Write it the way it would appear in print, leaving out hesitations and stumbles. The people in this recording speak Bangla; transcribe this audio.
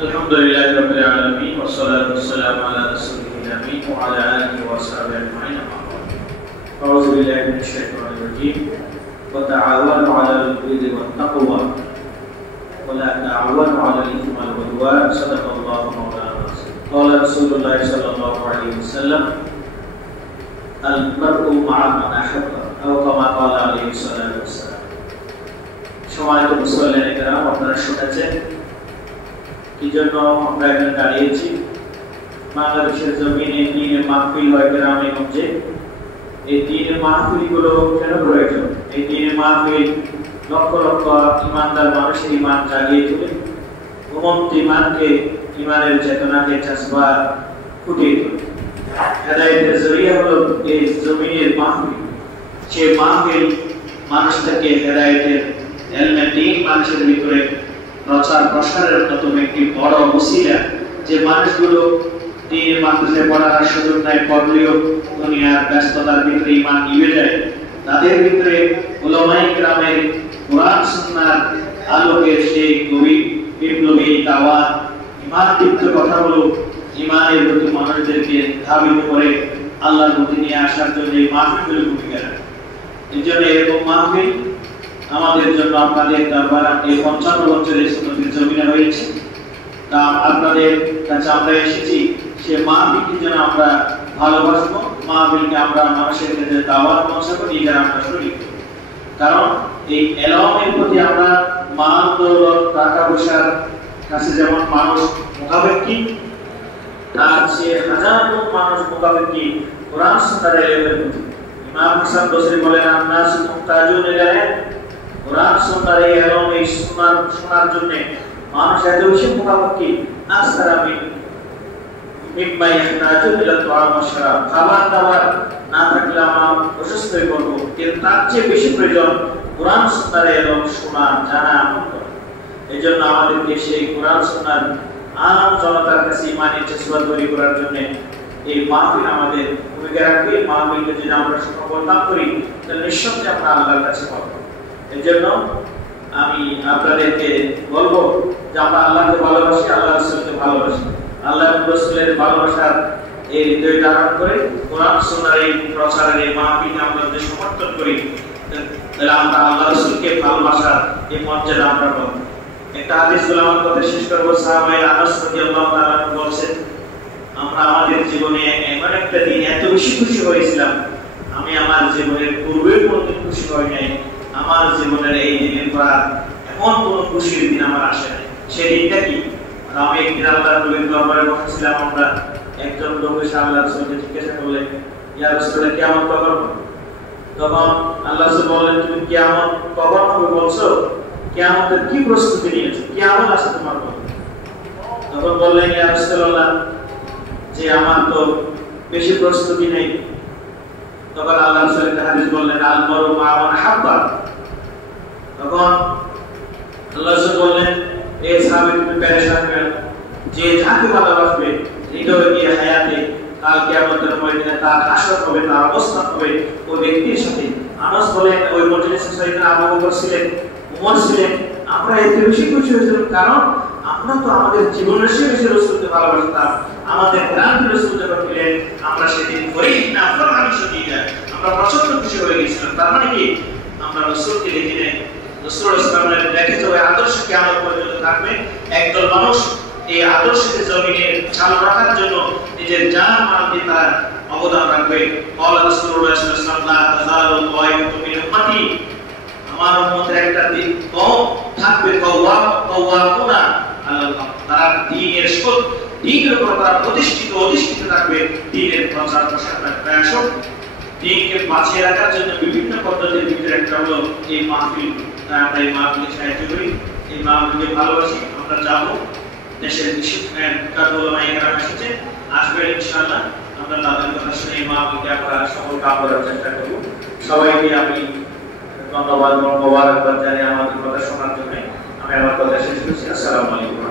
Alhamdulillahi Rabbil Alamin wassalatu wassalamu ala rasulihil amin wa ala alihi wa sahbihi ajma'in. A'udzu billahi minasy syaithanir rajim. Wa ta'awanu 'alal birri wat taqwa wa la ta'awanu 'alal itsmi wal 'udwan. Shadaqallahu maulana. Qala Rasulullah sallallahu alaihi wasallam, al-mar'u ma'a man ahabba aw kama qala alaihi salatu wassalam. সম্মানিত মুসল্লিয়ানে কেরাম, আপনারা শুনেছেন কি জন্য আমরা এখানে দাঁড়িয়েছি। বাংলাদেশের জমিনে দ্বীনের মাহফিল হয় গ্রামে গঞ্জে। এই দ্বীনের মাহফিলগুলো কেন প্রয়োজন? এই দ্বীনের মাহফিল লক্ষ লক্ষ ইমানদার মানুষের ইমান জাগিয়ে তোলে, ঘুমন্ত ইমানকে, ইমানের চেতনাকে চাষবা ফুটিয়ে তোলে। হেদায়েতের জরিয়া হলো এই জমিনের মাহফিল। সেই মাহফিল মানুষটাকে হেদায়েতের এলমে দ্বীন মানুষের ভিতরে প্রচার প্রসারের অন্যতম একটি বড় ওসিলা। যে মানুষগুলো দ্বীনের মাদ্রাসায় পড়ার সুযোগ নাই, পড়লেও দুনিয়ার ব্যস্ততার ভিতরে ইমান নিভে যায়, তাদের ভিতরে উলামায়ে কেরামের কোরআন সুন্নাহর আলোকে সেই গভীর বিপ্লবী দাওয়াত, ইমান দীপ্ত কথাগুলো ইমানের প্রতি মানুষদেরকে ধাবিত করে আল্লাহর প্রতি নিয়ে আসার জন্য এই মাহফিলগুলো ভূমিকা রাখে। এই জন্য এরকম মাহফিল আমাদের জন্য আপনাদের দরবারে এই 55 বছরের সুন্নতের জমিনে হয়েছে। তা আপনাদের কাছে আমরা এসেছি সে মাহফিলকে যেন আমরা ভালোবাসবো, মাহফিলকে আমরা মানুষের কাছে দাওয়াত পৌঁছাবো, এটা আমরা শরীক। কারণ এই এলমের প্রতি আমরা মাল দৌলত টাকা পয়সার কাছে যেমন মানুষ মুখাপেক্ষী, তার চেয়ে হাজারো মানুষ মুখাপেক্ষী কোরআন সুন্নাহর এলমের প্রতি। ইমাম হাসান বসরি বলেন, আন্নাস মুহতাজুন ইলাইহি, কোরআন সুন্নাহর এই এলম, এই শোনার জন্য মানুষ এত বেশি মুখাপেক্ষী। আসসালামি মিম্মা ইয়াহতাজু ইলা তুআম ওয়া শারাব, খাবার দাবার না থাকলে আমার অসুস্থ হয়ে পড়বো, কিন্তু তার চেয়ে বেশি প্রয়োজন কোরআন সুন্নাহর এলম শোনা, জানা, আমল করা। এই জন্য আমাদেরকে সেই কোরআন সুন্নাহর আম জনতার কাছে ইমানের জজবা তৈরি করার জন্য এই মাহফিল আমাদের ভূমিকা রাখবে। মাহফিলকে যদি আমরা সফল না করি তাহলে নিঃসন্দেহে আমরা আল্লাহর কাছে পাবো। এই জন্য আমি আপনাদেরকে বলবো যে আমরা আল্লাহকে ভালোবাসি, আল্লাহ রাসূলকে ভালোবাসি, আল্লাহ রাসূলের ভালোবাসার এই হৃদয় ধারণ করে কোরআন সুন্নাহর এই প্রচারের এই মাহফিলকে আমরা যদি সমর্থন করি তাহলে আমরা আল্লাহ রাসূলকে ভালোবাসার এই মর্যাদা আমরা পাবো। একটা হাদিস বলে আমার কথা শেষ করব। সাহাবা আনাস রাদিয়াল্লাহু তাআলা বলেছেন, আমরা আমাদের জীবনে এমন একটা দিন এত বেশি খুশি হয়েছিলাম, আমি আমার জীবনের পূর্বে কোনোদিন খুশি হই নাই। আমার জীবনের এই দিনের পর এমন কোনো খুশির দিন আমার আসে নাই। সেই দিনটা কি? আমি একদিন আল্লাহর নবীর দরবারে বসেছিলাম, আমরা একজন লোক এসে আল্লাহর রাসূলকে জিজ্ঞাসা করলেন, ইয়া রাসূলুল্লাহ, কিয়ামত কখন হবে? তখন আল্লাহ রাসূল বললেন, তুমি কিয়ামত কখন হবে বলছো? কিয়ামতের কি প্রস্তুতি নিয়েছো? কিয়ামত আসে তোমার বলো। তখন বললেন, ইয়া রাসূলুল্লাহ, যে আমার তো বেশি প্রস্তুতি নেই। তখন আল্লাহ রাসূল একটা হাদিস বললেন, আল মারু মা মান হাব্বা। তখন আল্লাহ রাসূল বললেন, এই সাহাবী তুমি পেরেশান হয়ে না, যে যাকে ভালোবাসবে হৃদয় দিয়ে হায়াতে কাল কিয়ামতের ময়দানে তার হাসর হবে, তার অবস্থান হবে ওই ব্যক্তির সাথে। আনাস বলেন, ওই মজলিসে সাইয়েদনা আবু বকর ছিলেন, উমর ছিলেন। আমরা এত বেশি খুশি হয়েছিলাম কারণ আমরা তো আমাদের জীবনের শেষে বেশি রাসূলকে ভালোবাসতাম। আমাদের প্রাণ রাসূল যখন পেলেন আমরা সেদিন করেই না ফরহানি শরীরা আমরা প্রচন্ড খুশি হয়ে গেছিলাম। তার মানে কি? আমরা রাসূলকে দেখি নাই, রাসূল ইসলামের দেখে তো আদর্শ কিয়ামত পর্যন্ত থাকবে। একদল মানুষ এই আদর্শকে জমিনে চালু রাখার জন্য নিজের জান মাল দিয়ে তার অবদান রাখবে। ক্বালা রাসূলুল্লাহ সাল্লাল্লাহু আলাইহি ওয়াসাল্লাম, লা তাযালু তাওয়াইফাতু মিন উম্মতি, আমার উম্মতের একটা দিন কম থাকবে, কওয়ামুনা আলাল হক, তারা দ্বীনের সত্য, দ্বীনের উপর তারা অধিষ্ঠিত থাকবে, দ্বীনের প্রচার প্রসার প্রয়াস, দ্বীনকে বাঁচিয়ে রাখার জন্য বিভিন্ন পদ্ধতির ভিতরে একটা হলো এই মাহফিল। তাই আমরা এই মাহফিলে সাহায্য করি, এই মাহফিলকে ভালোবাসি। আমরা যাবো, দেশের বিশেষ উলামায়ে কেরাম এসেছে, আসবেন ইনশাআল্লাহ। আমরা তাদের কথা শুনে এই মাহফিলকে আমরা সফল করার চেষ্টা করব। সবাইকে আমি ধন্যবাদ এবং মোবারকবাদ জানিয়ে আমাদের কথা শোনার জন্য আমি আমার কথা শেষ করছি। আসসালামু আলাইকুম।